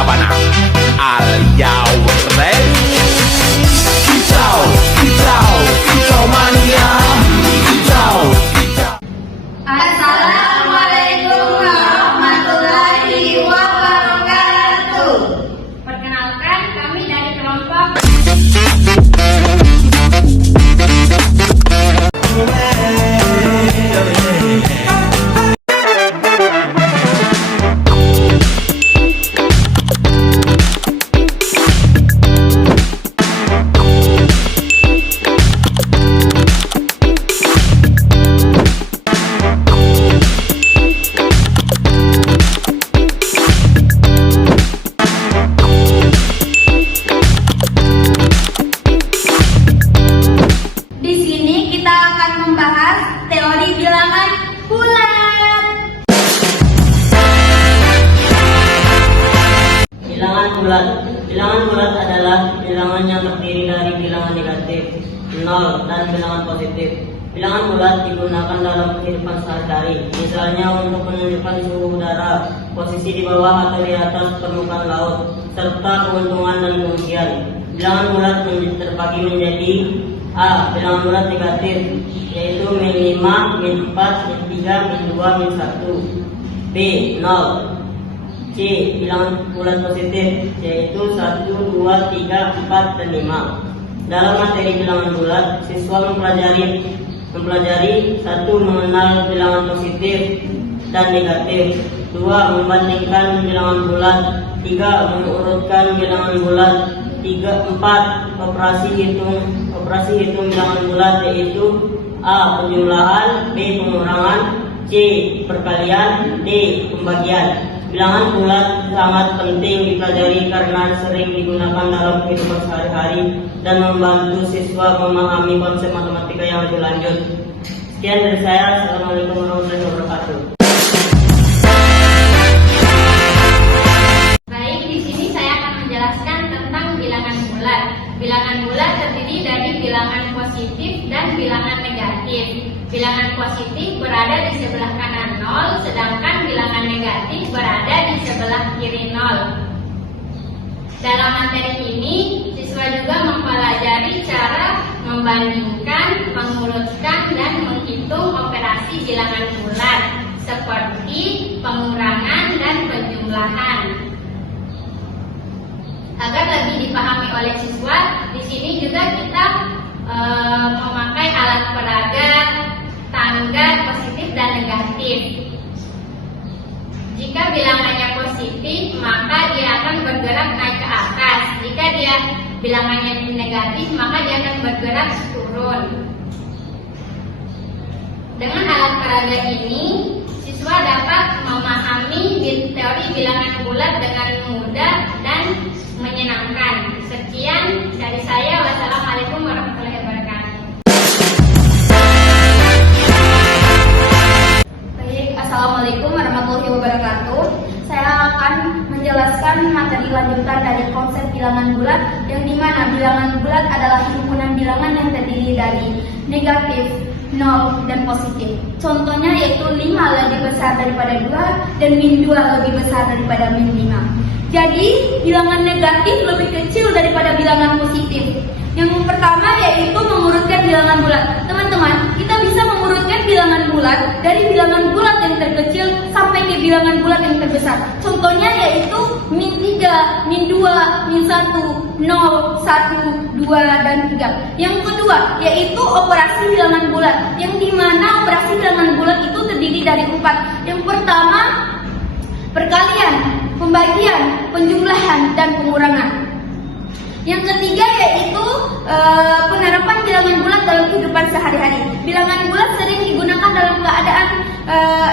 sabana. Are you ready? Kicau, kicau, kicau mania. Kicau, kicau. Assalamualaikum warahmatullahi wabarakatuh. Perkenalkan, kami dari kelompok teori bilangan bulat. Bilangan bulat adalah bilangan yang terdiri dari bilangan negatif, 0, dan bilangan positif. Bilangan bulat digunakan dalam kehidupan sehari-hari, misalnya untuk menunjukkan suhu udara, posisi di bawah atau di atas permukaan laut, serta keuntungan dan kerugian. Bilangan bulat terbagi menjadi A. Bilangan bulat negatif, yaitu min 5, min 4, min 3, min 2, min 1. B. 0. C. Bilangan bulat positif, yaitu 1, 2, 3, 4, dan 5. Dalam materi bilangan bulat, siswa mempelajari 1. Mengenal bilangan positif dan negatif, 2. Membandingkan bilangan bulat, 3. Mengurutkan bilangan bulat, 4. Operasi hitung bilangan bulat, yaitu A. Penjumlahan, B. Pengurangan, C. Perkalian, D. Pembagian. Bilangan bulat sangat penting dipelajari karena sering digunakan dalam kehidupan sehari-hari dan membantu siswa memahami konsep matematika yang lebih lanjut. Sekian dari saya. Assalamualaikum warahmatullahi wabarakatuh. Baik, di sini saya akan menjelaskan tentang bilangan bulat. Bilangan bulat terdiri dari bilangan positif dan bilangan negatif. Bilangan positif berada di sebelah kanan 0, sedangkan bilangan negatif berada di sebelah kiri 0. Dalam materi ini, siswa juga mempelajari cara membandingkan, mengurutkan, dan menghitung operasi bilangan bulat, seperti pengurangan dan penjumlahan. Agar lebih dipahami oleh siswa, di sini juga kita memakai alat peraga, tangga positif dan negatif. Jika bilangannya positif, maka dia akan bergerak naik ke atas. Jika dia bilangannya negatif, maka dia akan bergerak turun. Dengan alat peraga ini, siswa dapat memahami teori bilangan bulat dengan mudah dan menyenangkan. Sekian dari saya. Wassalamualaikum warahmatullahi wabarakatuh. Baik, assalamualaikum warahmatullahi wabarakatuh. Saya akan menjelaskan materi lanjutan dari konsep bilangan bulat, yang dimana bilangan bulat adalah himpunan bilangan yang terdiri dari negatif, 0, dan positif. Contohnya yaitu 5 lebih besar daripada 2 dan min 2 lebih besar daripada min 5. Jadi, bilangan negatif lebih kecil daripada bilangan positif. Yang pertama yaitu mengurutkan bilangan bulat. Teman-teman, kita bisa mengurutkan bilangan bulat dari bilangan bulat yang terkecil sampai ke bilangan bulat yang terbesar. Contohnya yaitu min 3, min 2, min 1, 0, 1, 2, dan 3. Yang kedua yaitu operasi bilangan bulat, yang dimana operasi bilangan bulat itu terdiri dari 4. Yang pertama, perkalian, pembagian, penjumlahan, dan pengurangan. Yang ketiga yaitu penerapan bilangan bulat dalam kehidupan sehari-hari. Bilangan bulat sering digunakan dalam keadaan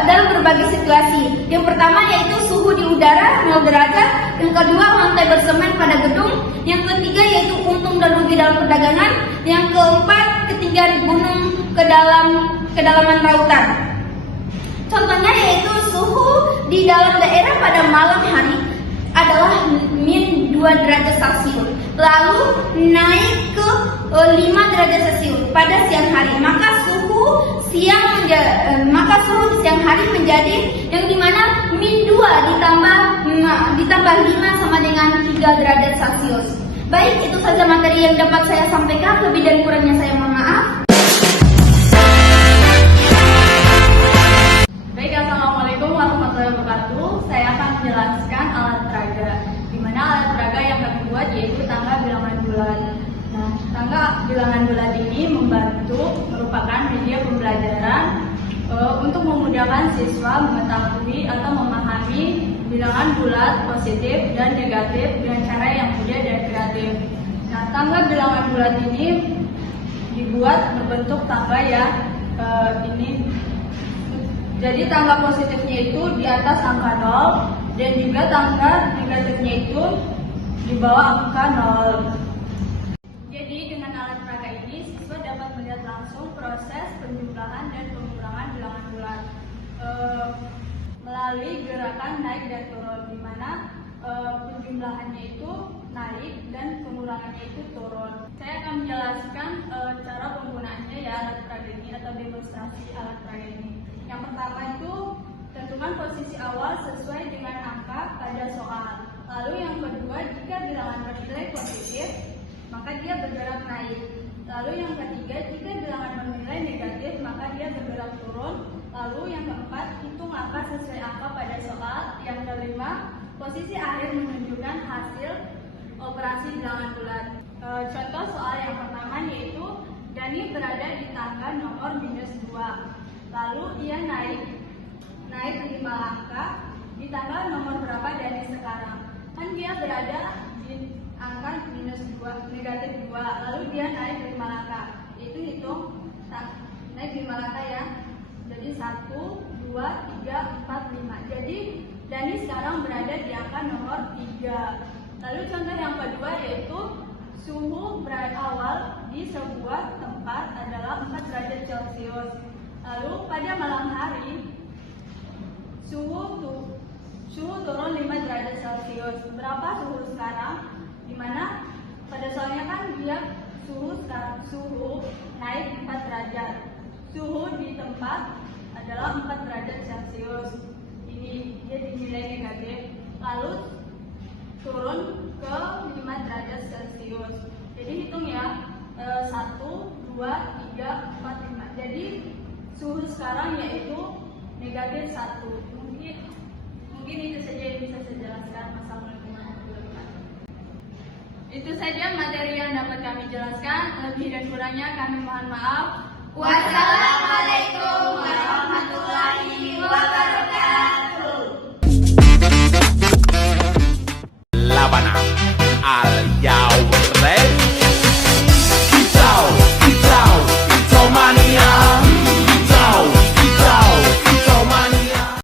dalam berbagai situasi. Yang pertama yaitu suhu di udara 0 derajat. Yang kedua, lantai bersemen pada gedung. Yang ketiga yaitu untung dan rugi dalam perdagangan. Yang keempat, ketinggian gunung kedalaman lautan. Contohnya yaitu suhu di dalam daerah pada malam hari adalah min 2 derajat Celcius, lalu naik ke 5 derajat Celcius pada siang hari. Maka suhu di siang hari menjadi yang dimana min 2 ditambah 5 sama 3 derajat Celcius. Baik, itu saja materi yang dapat saya sampaikan. Lebih dan kurangnya saya mohon maaf. Baik, assalamualaikum warahmatullahi wabarakatuh. Saya akan menjelaskan alat peraga. Di mana alat peraga yang kami buat yaitu tangga bilangan bulat. Nah, tangga bilangan bulat ini merupakan media pembelajaran untuk memudahkan siswa mengetahui atau memahami bilangan bulat, positif, dan negatif dengan cara yang mudah dan kreatif. Nah, tangga bilangan bulat ini dibuat berbentuk tangga yang ini. Jadi tangga positifnya itu di atas angka 0 dan juga tangga negatifnya itu di bawah angka 0. Jadi dengan alat peraga ini siswa dapat melihat langsung proses penjumlahan dan pengurangan bilangan bulat melalui gerakan naik dan turun, di mana penjumlahannya itu naik dan pengurangannya itu turun. Saya akan menjelaskan cara penggunaannya ya alat peraga ini atau demonstrasi alat peraga ini. Yang pertama itu tentukan posisi awal sesuai dengan angka pada soal. Lalu yang kedua, jika bilangan bernilai positif, maka dia bergerak naik. Lalu yang ketiga, jika bilangan bernilai negatif, maka dia bergerak turun. Lalu yang keempat, hitung angka sesuai angka pada soal. Yang kelima, posisi akhir menunjukkan hasil operasi bilangan bulat. Contoh soal yang pertama yaitu Dani berada di tangga nomor -2. Lalu ia naik 5 langkah. Di tangga nomor berapa Dani sekarang? Kan dia berada di angka -2, negatif 2. Lalu dia naik 5 langkah. Itu hitung naik 5 langkah ya. Jadi 1, 2, 3, 4, 5. Jadi Dani sekarang berada di angka nomor 3. Lalu contoh yang kedua yaitu suhu awal di sebuah tempat adalah 4 derajat Celcius. Lalu pada malam hari suhu turun 5 derajat Celcius. Berapa suhu sekarang? Dimana pada soalnya kan dia suhu naik 4 derajat. Suhu di tempat adalah 4 derajat Celcius. Ini dia dinilai negatif. Lalu turun ke 5 derajat Celcius. Jadi hitung ya 1, 2, 3, 4, 5. Jadi suhu sekarang yaitu negatif 1. Mungkin itu saja yang bisa saya jelaskan. Wassalamualaikum warahmatullahi wabarakatuh. Itu saja materi yang dapat kami jelaskan. Lebih dan kurangnya kami mohon maaf. Wassalamualaikum warahmatullahi wabarakatuh.